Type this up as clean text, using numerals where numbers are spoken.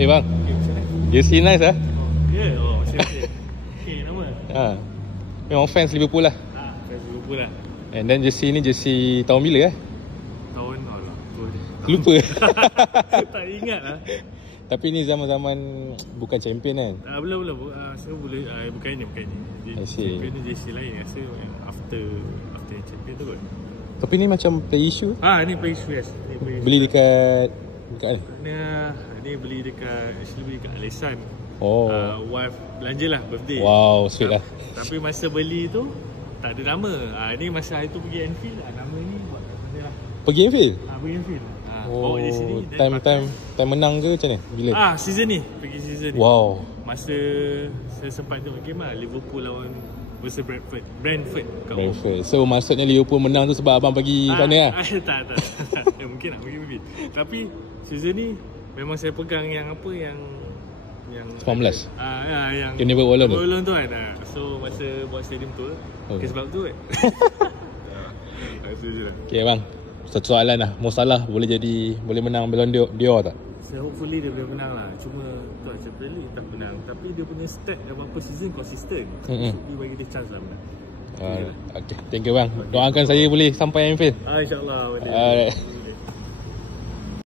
Eh bang, Okay, macam mana? jersey nice ah. Ya, oh okay. Okay, nama? Ha. Memang fans Liverpool lah. Fans Liverpool lah. And then jersey ni jersey tahun bila Tahun, alah, Lupa. tak ingat lah. Tapi ni zaman-zaman bukan champion kan. Belum. Saya boleh, bukan ini. I see. Champion ni jersey lain. Rasa yang after yang champion tu kot. Tapi ni macam play issue. Ni play US. Beli dekat mana? Ni beli dekat, actually beli dekat Alisan. Oh. Wife belanja lah, birthday. Wow, sweet lah. Tapi masa beli tu tak ada nama. Ni masa hari tu pergi Anfield, nama ni buat kat mana lah. Pergi Anfield? Pergi Anfield. Oh, bawa di sini. time menang ke macam ni? Bila? Season ni. Pergi season ni. Wow. Masa saya sempat tengok game lah, Liverpool lawan versus Brentford. So maksudnya Liverpool menang tu sebab abang pergi sana lah? Tak. Mungkin lah, mungkin. Tapi season ni memang saya pegang yang 19. Yang Never Wallen tu kan. So masa buat stadium tour, sebab tu kan. Okay bang, satu soalan lah. Mo Salah boleh menang Ballon d'Or tak? So hopefully dia boleh menang lah. Cuma tu Champions League tak menang. Tapi dia punya stat apa season konsisten. Dia bagi dia chance lah menang. Okay, thank you bang. Doakan saya boleh sampai Anfield. InsyaAllah boleh. Alright.